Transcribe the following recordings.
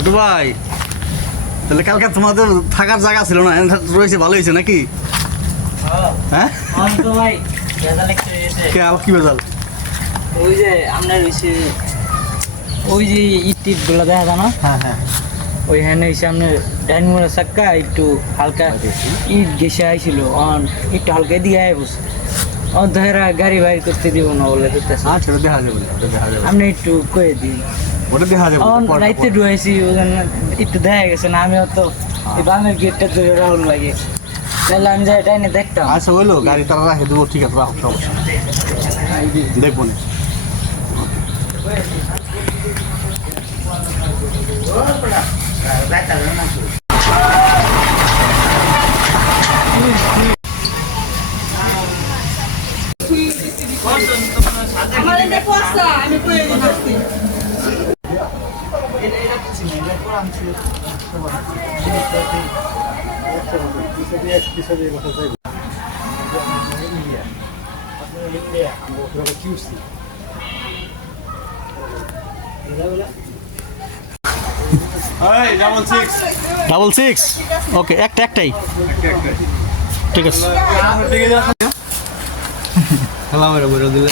ছোট ভাই, তাহলে কালকে তোমাদের থাকার জায়গা ছিল না, রয়েছে ভালো হয়েছে নাকি? হ্যাঁ ভাই কি বেজাল? ওই যে আপনার ওই যে ইট গুলো দেখা যায় না, হ্যাঁ হ্যাঁ, ওইখানে এসে আপনার ডাইনিং মোড়ের চাক্কা একটু হালকা ইট ঘেসে আইছিল, একটু হালকা দিয়ে আয় বসে ধরা গাড়ি বাইর করতে দিব না বলে দেখতেছে। আচ্ছা ওটা দেখা যাবে, ওটা দেখা যাবে, আপনি একটু কয়ে দিন, ওটা দেখা যাবে। রাইতে ঢুয়েছি একটু দেখা গেছে না, আমি অত এই বামের গেটটা ধরে রাহুল লাগে, তাহলে আমি যাই টাইনে দেখতাম। আচ্ছা হইলো, গাড়ি তারা রাখে দেবো, ঠিক আছে রাখো, সমস্যা দেখবো না। ডাবল সিক্স, ওকে, একটাই ঠিক আছে। খেলা মেরে বলে দিলে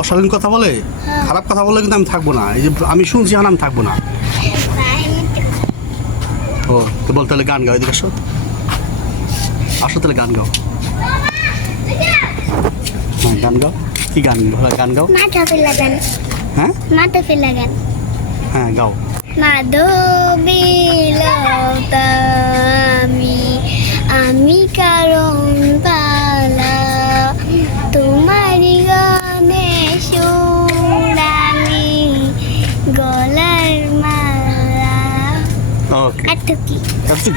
অশালীন কথা বলে, খারাপ কথা বলে কিন্তু আমি থাকবো না। এই যে আমি শুনছি, আমি থাকবো না। ও তো বল, তাহলে গান গাও, এদিকে আসো, আসো তাহলে গান গাও। হ্যাঁ গান গাও, কি গান? গান গাও। হ্যাঁ হ্যাঁ গাও। আমি কারণ পালা তোমারি গানে সুরানি গলার মালা। ওকে, এত কি?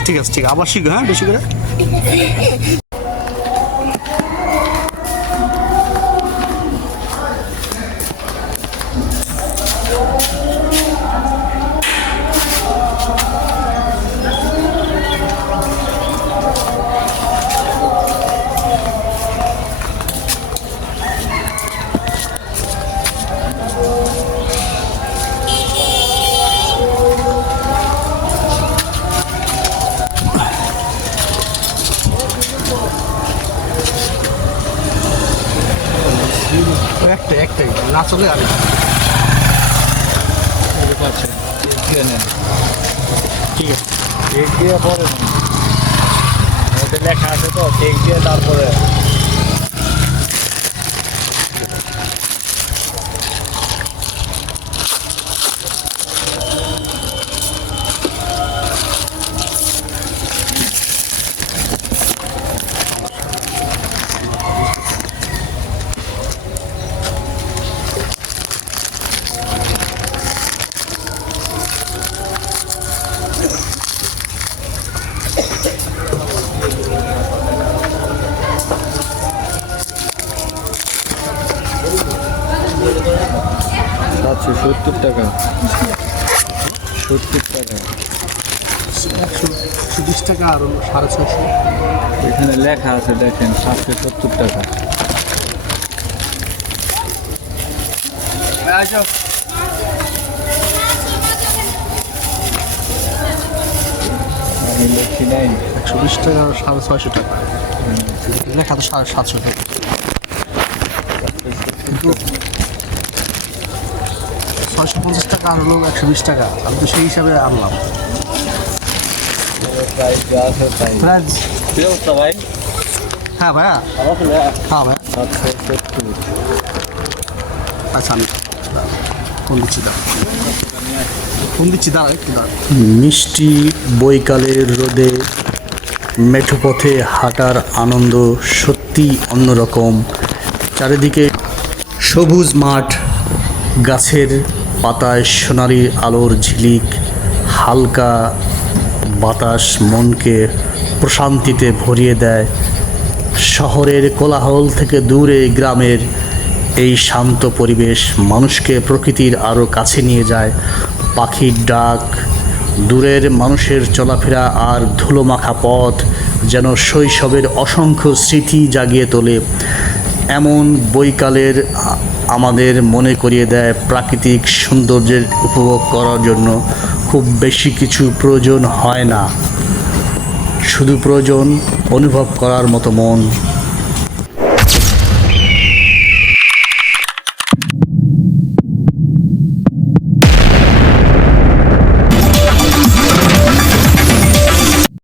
ঠিক আছে, ঠিক, আবার শিখো, হ্যাঁ বেশি করে। একটাই না চলে আমি ঠিক আছে। কেক দিয়ে পরে ওতে লেখা আছে তো, কেক দিয়ে তারপরে আচ্ছা 70 টাকা, 70 টাকা, 120 টাকা আর 650। এখানে লেখা আছে দেখেন 770 টাকা। আমি লিখি নাই 120 টাকা আর 650 টাকা, লেখা তো 750 টাকা। 650 টাকা আর হলো 120 টাকা, আমি তো সেই হিসাবে আনলাম। প্রায় কি অবস্থা ভাই? হ্যাঁ ভাইয়া, আমার তো হ্যাঁ ভাইয়া, আচ্ছা আমি ফোন দিচ্ছি, দাঁড়া একটু দাঁড়া। মিষ্টি বৈকালের রোদে মেঠোপথে হাঁটার আনন্দ সত্যি অন্যরকম। চারিদিকে সবুজ মাঠ, গাছের পাতায় সোনালি আলোর ঝিলিক, হালকা বাতাস মনকে প্রশান্তিতে ভরিয়ে দেয়। শহরের কোলাহল থেকে দূরে গ্রামের এই শান্ত পরিবেশ মানুষকে প্রকৃতির আরও কাছে নিয়ে যায়। পাখির ডাক, দূরের মানুষের চলাফেরা আর ধুলোমাখা পথ যেন শৈশবের অসংখ্য স্মৃতি জাগিয়ে তোলে। এমন বৈকালের আমাদের মনে করিয়ে দেয় প্রাকৃতিক সৌন্দর্যের উপভোগ করার জন্য খুব বেশি কিছু প্রয়োজন হয় না, শুধু প্রয়োজন অনুভব করার মতো মন।